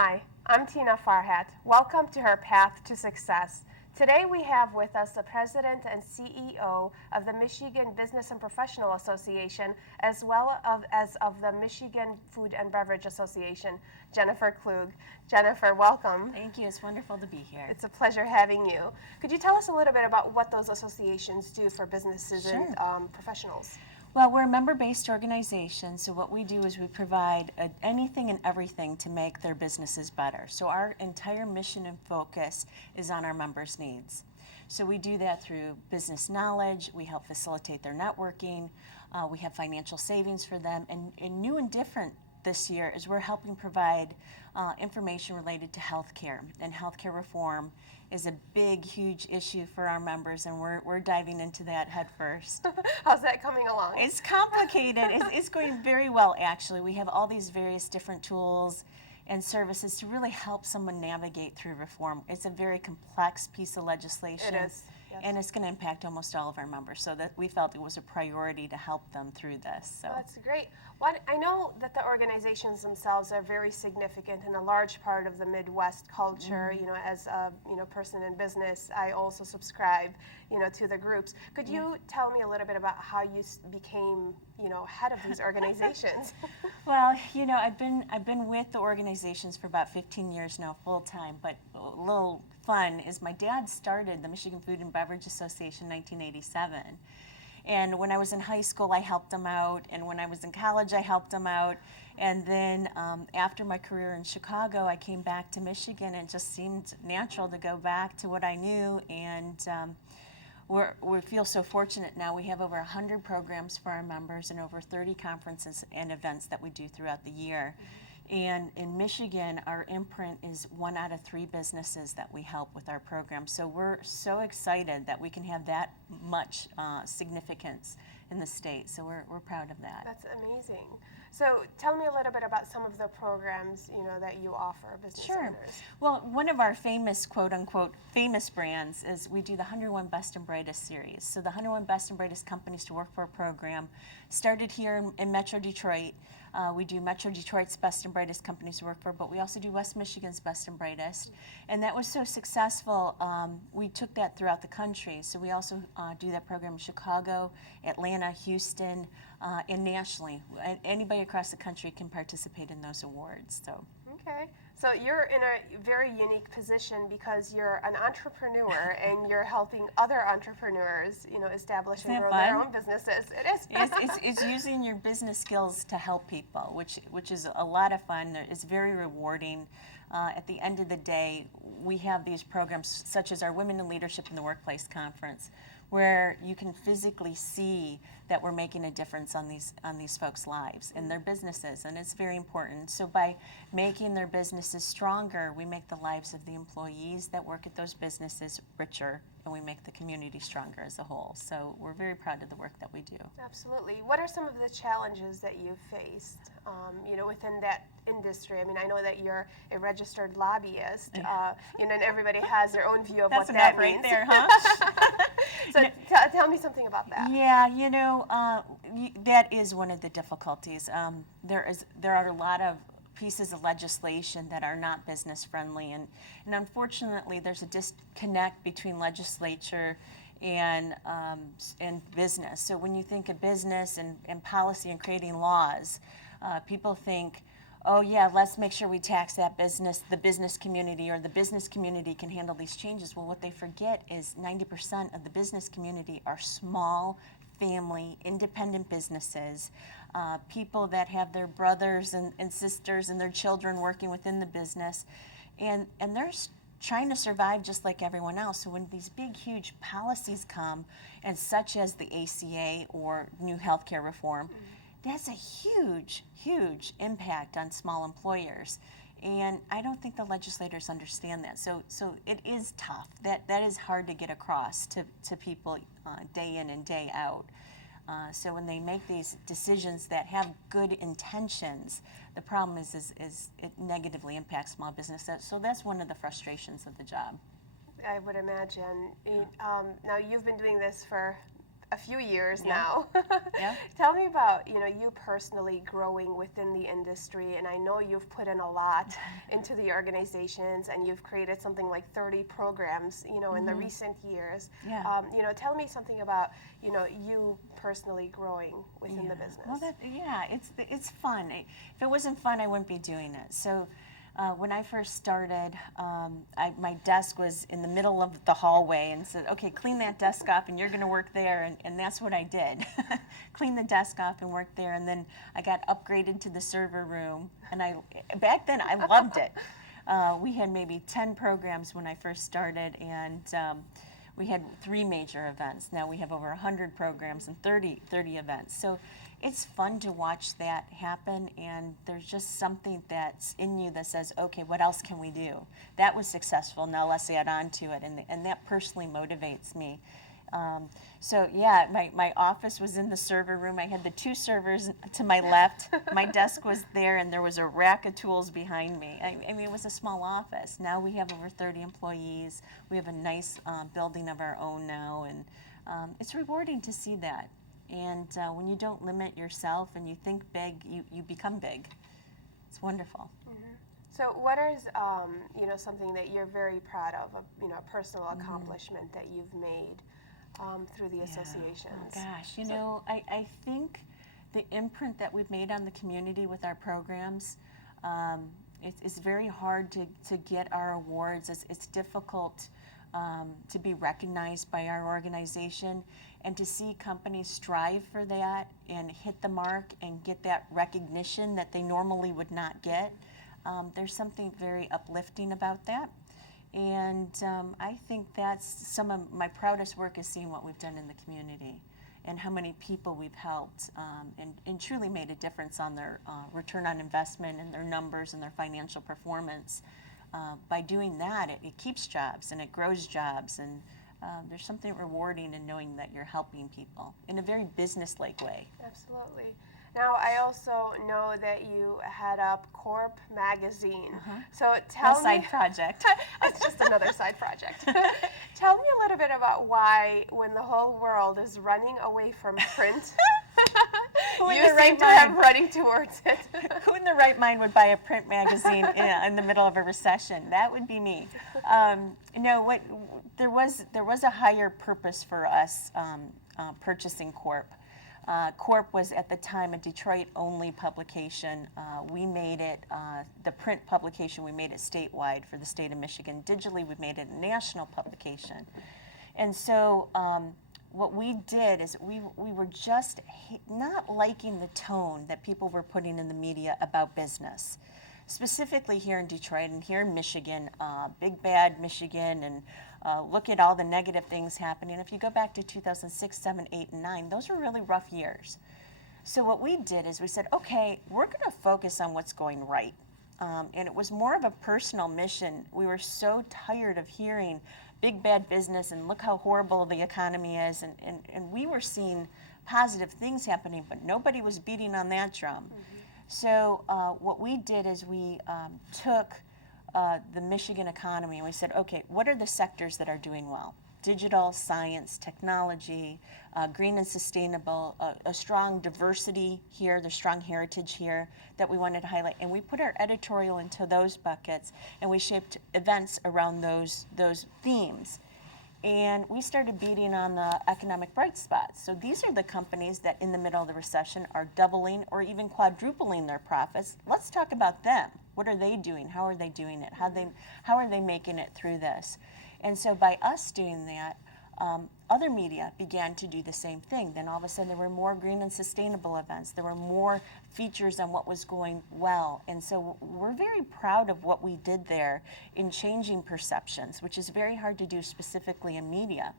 Hi, I'm Tina Farhat. Welcome to Her Path to Success. Today we have with us the President and CEO of the Michigan Business and Professional Association, as well as of the Michigan Food and Beverage Association, Jennifer Kluge. Jennifer, welcome. Thank you. It's wonderful to be here. It's a pleasure having you. Could you tell us a little bit about what those associations do for businesses Sure. and professionals? Well, we're a member-based organization, so what we do is we provide anything and everything to make their businesses better. So our entire mission and focus is on our members' needs. So we do that through business knowledge, we help facilitate their networking, we have financial savings for them, and new and different this year is we're helping provide information related to healthcare, and healthcare reform is a big, huge issue for our members, and we're diving into that head first. How's that coming along? It's complicated. It's going very well, actually. We have all these various different tools and services to really help someone navigate through reform. It's a very complex piece of legislation. It is. Yes. And it's going to impact almost all of our members, so that we felt it was a priority to help them through this. So. That's great. I know that the organizations themselves are very significant and a large part of the Midwest culture. Mm-hmm. You know, as a person in business, I also subscribe to the groups. Could you tell me a little bit about how you became head of these organizations? Well, I've been with the organizations for about 15 years now, full time. But a little fun is my dad started the Michigan Food and Beverage Association in 1987. And when I was in high school, I helped him out. And when I was in college, I helped him out. And then after my career in Chicago, I came back to Michigan, and it just seemed natural to go back to what I knew. And we feel so fortunate now. We have over 100 programs for our members and over 30 conferences and events that we do throughout the year. And in Michigan, our imprint is 1 out of 3 businesses that we help with our program. So we're so excited that we can have that much significance in the state. So we're proud of that. That's amazing. So tell me a little bit about some of the programs that you offer business owners. Well, one of our famous, quote unquote, famous brands is we do the 101 Best and Brightest series. So the 101 Best and Brightest Companies to Work For program started here in Metro Detroit. We do Metro Detroit's Best and Brightest Companies to Work For, but we also do West Michigan's Best and Brightest. And that was so successful, we took that throughout the country. So we also do that program in Chicago, Atlanta, Houston, and nationally. Anybody across the country can participate in those awards. So. Okay. So you're in a very unique position because you're an entrepreneur and you're helping other entrepreneurs, establish and grow their own businesses. It is. It's using your business skills to help people, which is a lot of fun. It's very rewarding. At the end of the day, we have these programs such as our Women in Leadership in the Workplace Conference, where you can physically see that we're making a difference on these folks' lives and their businesses, and it's very important. So by making their businesses stronger, we make the lives of the employees that work at those businesses richer, and we make the community stronger as a whole. So we're very proud of the work that we do. Absolutely. What are some of the challenges that you've faced, within that industry? I mean, I know that you're a registered lobbyist, and everybody has their own view of what that means. That's enough right there, huh? So tell me something about that. Yeah, that is one of the difficulties. There are a lot of pieces of legislation that are not business friendly, and unfortunately there's a disconnect between legislature and business. So when you think of business and policy and creating laws, people think, oh yeah, let's make sure we tax the business community, or the business community can handle these changes. Well, what they forget is 90% of the business community are small, family, independent businesses, people that have their brothers and sisters and their children working within the business, and they're trying to survive just like everyone else. So when these big, huge policies come, and such as the ACA or new healthcare reform, that's a huge, huge impact on small employers. And I don't think the legislators understand that. So it is tough. That is hard to get across to people day in and day out. So when they make these decisions that have good intentions, the problem is it negatively impacts small businesses. So that's one of the frustrations of the job. I would imagine. Now you've been doing this for a few years Yeah. now. Yeah. Tell me about, you personally growing within the industry, and I know you've put in a lot into the organizations, and you've created something like 30 programs, in the recent years. Yeah. Tell me something about, you personally growing within the business. Well, it's fun. If it wasn't fun, I wouldn't be doing it. So when I first started, my desk was in the middle of the hallway and said, okay, clean that desk up and you're going to work there. And that's what I did. Clean the desk up and work there. And then I got upgraded to the server room. And back then, I loved it. We had maybe 10 programs when I first started, and we had 3 major events. Now we have over 100 programs and 30 events. So it's fun to watch that happen, and there's just something that's in you that says, okay, what else can we do? That was successful, now let's add on to it, and that personally motivates me. So yeah, my office was in the server room. I had the 2 servers to my left. My desk was there, and there was a rack of tools behind me. I mean, it was a small office. Now we have over 30 employees. We have a nice building of our own now, and it's rewarding to see that. And when you don't limit yourself and you think big, you become big. It's wonderful. So what is, something that you're very proud of, a personal accomplishment that you've made through the associations? Oh, gosh, I think the imprint that we've made on the community with our programs, it's very hard to get our awards. It's difficult to be recognized by our organization, and to see companies strive for that and hit the mark and get that recognition that they normally would not get. There's something very uplifting about that. And I think that's some of my proudest work, is seeing what we've done in the community and how many people we've helped and truly made a difference on their return on investment and their numbers and their financial performance. By doing that, it keeps jobs and it grows jobs, and there's something rewarding in knowing that you're helping people in a very business-like way. Absolutely. Now, I also know that you head up Corp Magazine. So tell me. Side project. It's just another side project. Tell me a little bit about why, when the whole world is running away from print, you seem to have running towards it. Who in their right mind would buy a print magazine in the middle of a recession? That would be me. There was a higher purpose for us purchasing Corp. Corp was at the time a Detroit-only publication. We made it, the print publication, we made it statewide for the state of Michigan. Digitally, we made it a national publication. And so what we did is we were just not liking the tone that people were putting in the media about business. Specifically here in Detroit and here in Michigan, big bad Michigan, and look at all the negative things happening. If you go back to 2006, 7, 8, and 9, those were really rough years. So what we did is we said, okay, we're going to focus on what's going right. And it was more of a personal mission. We were so tired of hearing big bad business and look how horrible the economy is. And we were seeing positive things happening, but nobody was beating on that drum. So what we did is we took the Michigan economy and we said, okay, what are the sectors that are doing well? Digital, science, technology, green and sustainable, a strong diversity here, there's strong heritage here that we wanted to highlight. And we put our editorial into those buckets, and we shaped events around those themes. And we started beating on the economic bright spots. So these are the companies that in the middle of the recession are doubling or even quadrupling their profits. Let's talk about them. What are they doing? How are they doing it? How are they making it through this? And so by us doing that, other media began to do the same thing. Then all of a sudden there were more green and sustainable events. There were more features on what was going well. And so we're very proud of what we did there in changing perceptions, which is very hard to do specifically in media.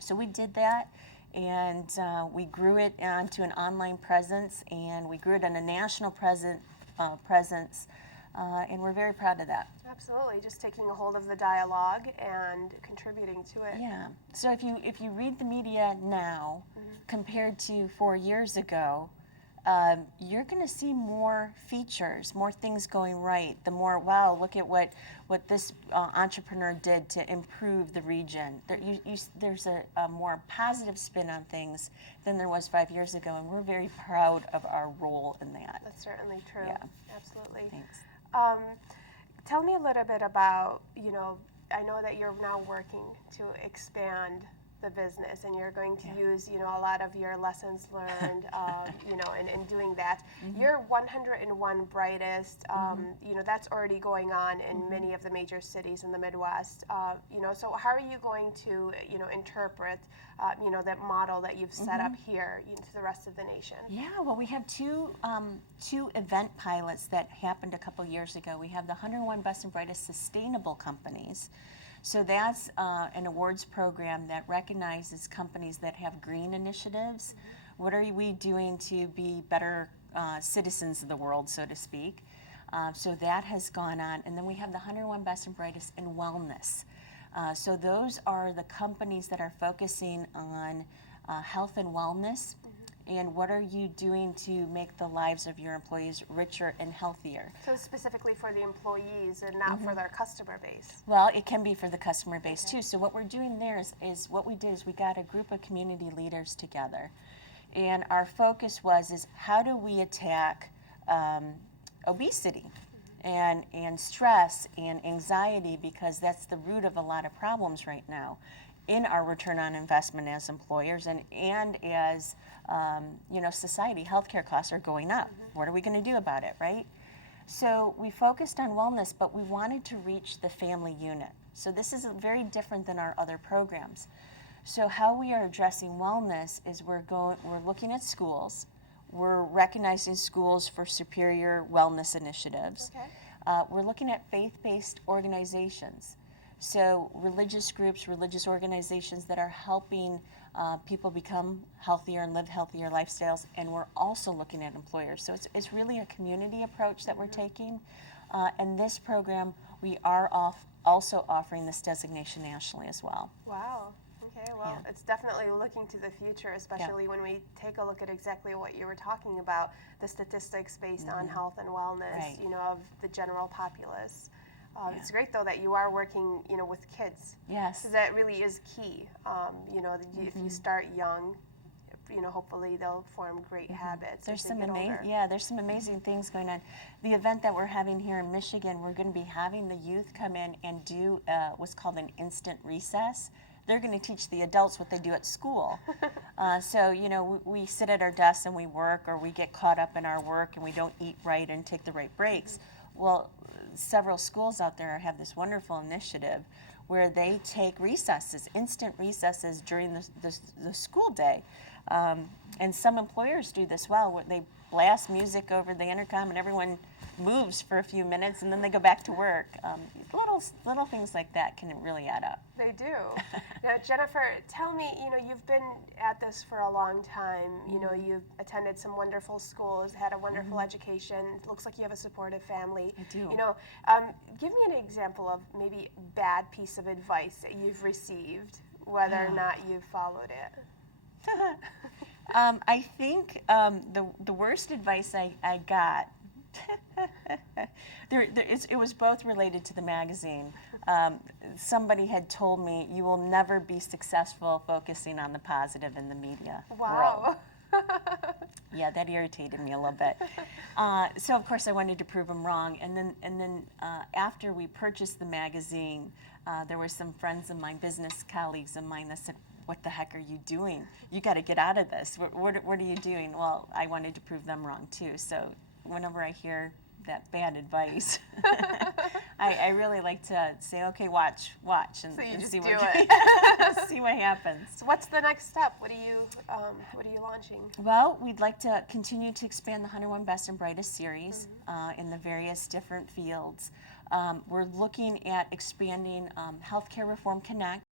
So we did that, and we grew it onto an online presence, and we grew it on a national presence, and we're very proud of that. Absolutely, just taking a hold of the dialogue and contributing to it. Yeah. So if you read the media now, compared to 4 years ago, you're going to see more features, more things going right. The more, wow, look at what this entrepreneur did to improve the region. There's a more positive spin on things than there was 5 years ago, and we're very proud of our role in that. That's certainly true. Yeah. Absolutely. Thanks. Tell me a little bit about, I know that you're now working to expand the business, and you're going to use, a lot of your lessons learned, in doing that. Your 101 Brightest, that's already going on in many of the major cities in the Midwest. So how are you going to, interpret, that model that you've set up here to the rest of the nation? Yeah, well, we have two event pilots that happened a couple years ago. We have the 101 Best and Brightest Sustainable Companies. So that's an awards program that recognizes companies that have green initiatives. What are we doing to be better citizens of the world, so to speak? So that has gone on. And then we have the 101 Best and Brightest in Wellness. So those are the companies that are focusing on health and wellness. And what are you doing to make the lives of your employees richer and healthier? So specifically for the employees and not for their customer base? Well, it can be for the customer base too. So what we're doing there is what we did is we got a group of community leaders together. And our focus is how do we attack obesity and stress and anxiety, because that's the root of a lot of problems right now in our return on investment as employers and as society. Healthcare costs are going up. What are we going to do about it, right? So we focused on wellness, but we wanted to reach the family unit. So this is very different than our other programs. So how we are addressing wellness is we're looking at schools. We're recognizing schools for superior wellness initiatives. Okay. We're looking at faith-based organizations. So religious groups, religious organizations that are helping people become healthier and live healthier lifestyles, and we're also looking at employers. So it's really a community approach that we're taking. And this program, we are also offering this designation nationally as well. Wow. Okay, well, it's definitely looking to the future, especially when we take a look at exactly what you were talking about, the statistics based on health and wellness, of the general populace. It's great, though, that you are working, with kids. Yes. Because that really is key. If you start young, hopefully they'll form great habits. There's some amazing things going on. The event that we're having here in Michigan, we're going to be having the youth come in and do what's called an instant recess. They're going to teach the adults what they do at school. So, we sit at our desks and we work, or we get caught up in our work and we don't eat right and take the right breaks. Well, several schools out there have this wonderful initiative where they take recesses, instant recesses during the school day. And some employers do this well, where they blast music over the intercom and everyone moves for a few minutes and then they go back to work. Little things like that can really add up. They do. Now, Jennifer, tell me, you've been at this for a long time. You've attended some wonderful schools, had a wonderful education. It looks like you have a supportive family. I do. Give me an example of maybe a bad piece of advice that you've received, whether or not you've followed it. I think the worst advice I got, it was both related to the magazine. Somebody had told me, you will never be successful focusing on the positive in the media world. Yeah, that irritated me a little bit. So of course I wanted to prove them wrong. And then after we purchased the magazine, there were some friends of mine, business colleagues of mine, that said, "What the heck are you doing? You got to get out of this. What are you doing?" Well, I wanted to prove them wrong too. So whenever I hear that bad advice, I really like to say, "Okay, watch, and, so you and just see do what it. see what happens." So what's the next step? What are you launching? Well, we'd like to continue to expand the 101 Best and Brightest series in the various different fields. We're looking at expanding Healthcare Reform Connect.